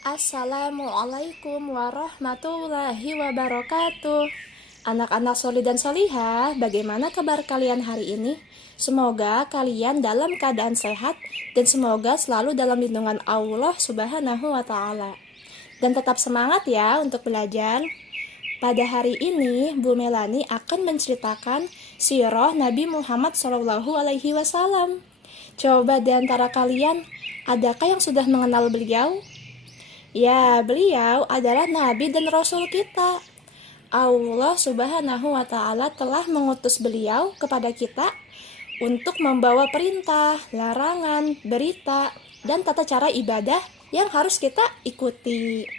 Assalamualaikum warahmatullahi wabarakatuh. Anak-anak solih dan solihah, bagaimana kabar kalian hari ini? Semoga kalian dalam keadaan sehat dan semoga selalu dalam lindungan Allah Subhanahu wa Ta'ala. Dan tetap semangat ya untuk belajar. Pada hari ini, Bu Melani akan menceritakan sirah Nabi Muhammad SAW. Coba di antara kalian, adakah yang sudah mengenal beliau? Ya, beliau adalah Nabi dan Rasul kita. Allah Subhanahu wa Ta'ala telah mengutus beliau kepada kita untuk membawa perintah, larangan, berita, dan tata cara ibadah yang harus kita ikuti.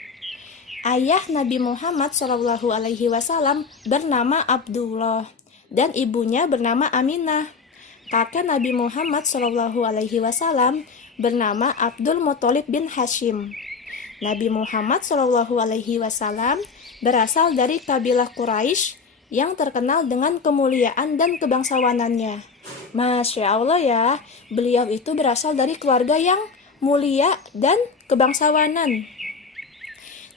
Ayah Nabi Muhammad SAW bernama Abdullah dan ibunya bernama Aminah. Kakek Nabi Muhammad SAW bernama Abdul Muthalib bin Hashim. Nabi Muhammad SAW berasal dari kabilah Quraisy yang terkenal dengan kemuliaan dan kebangsawanannya. Masya Allah ya, beliau itu berasal dari keluarga yang mulia dan kebangsawanan.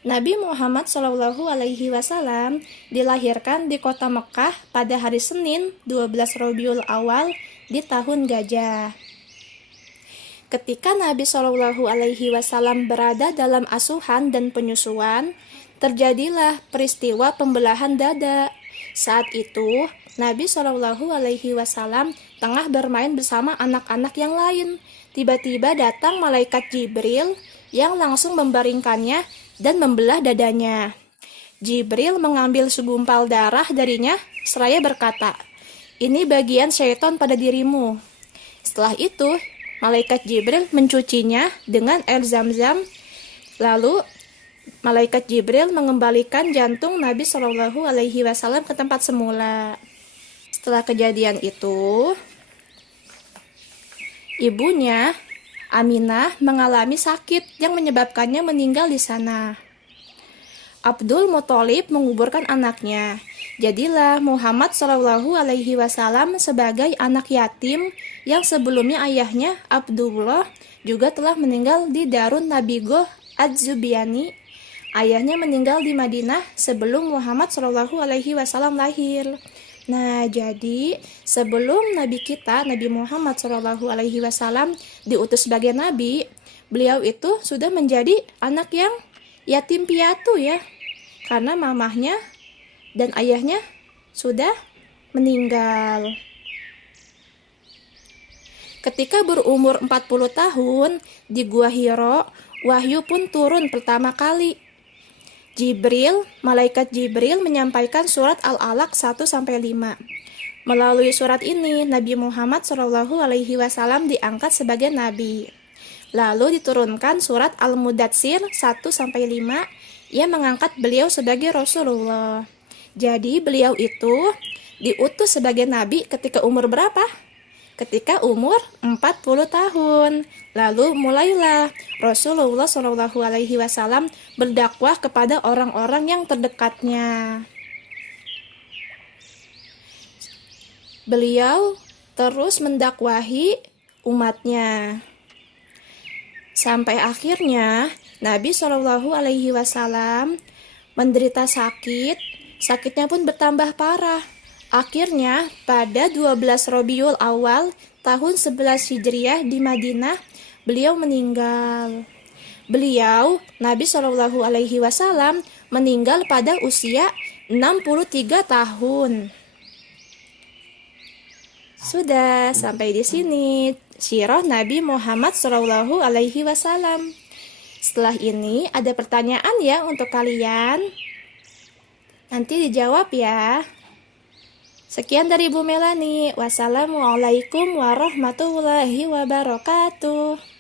Nabi Muhammad SAW dilahirkan di kota Mekah pada hari Senin 12 Rabiul Awal di tahun Gajah. Ketika Nabi SAW berada dalam asuhan dan penyusuan, terjadilah peristiwa pembelahan dada. Saat itu, Nabi SAW tengah bermain bersama anak-anak yang lain. Tiba-tiba datang malaikat Jibril yang langsung membaringkannya dan membelah dadanya. Jibril mengambil segumpal darah darinya seraya berkata, "Ini bagian syaitan pada dirimu." Setelah itu, malaikat Jibril mencucinya dengan air zam-zam. Lalu malaikat Jibril mengembalikan jantung Nabi SAW ke tempat semula. Setelah kejadian itu, ibunya Aminah mengalami sakit yang menyebabkannya meninggal di sana. Abdul Muthalib menguburkan anaknya. Jadilah Muhammad SAW sebagai anak yatim yang sebelumnya ayahnya Abdullah juga telah meninggal di Darun Nabi Goh Az-Zubiyani. Ayahnya meninggal di Madinah sebelum Muhammad SAW lahir. Nah, jadi sebelum Nabi kita, Nabi Muhammad SAW diutus sebagai Nabi, beliau itu sudah menjadi anak yang yatim piatu ya, karena mamahnya dan ayahnya sudah meninggal. Ketika berumur 40 tahun di Gua Hiro, wahyu pun turun pertama kali. Malaikat Jibril menyampaikan surat Al-Alaq 1-5. Melalui surat ini, Nabi Muhammad SAW diangkat sebagai Nabi. Lalu diturunkan surat Al-Mudatsir 1-5 yang mengangkat beliau sebagai Rasulullah. Jadi beliau itu diutus sebagai Nabi ketika umur berapa? Ketika umur 40 tahun. Lalu mulailah Rasulullah SAW berdakwah kepada orang-orang yang terdekatnya. Beliau terus mendakwahi umatnya. Sampai akhirnya Nabi SAW menderita sakit. Sakitnya pun bertambah parah. Akhirnya pada 12 Rabiul Awal tahun 11 Hijriah di Madinah, beliau meninggal. Nabi SAW meninggal pada usia 63 tahun. Sudah sampai di sini sirah Nabi Muhammad SAW. Setelah ini ada pertanyaan ya untuk kalian. Nanti dijawab ya. Sekian dari Bu Melani. Wassalamualaikum warahmatullahi wabarakatuh.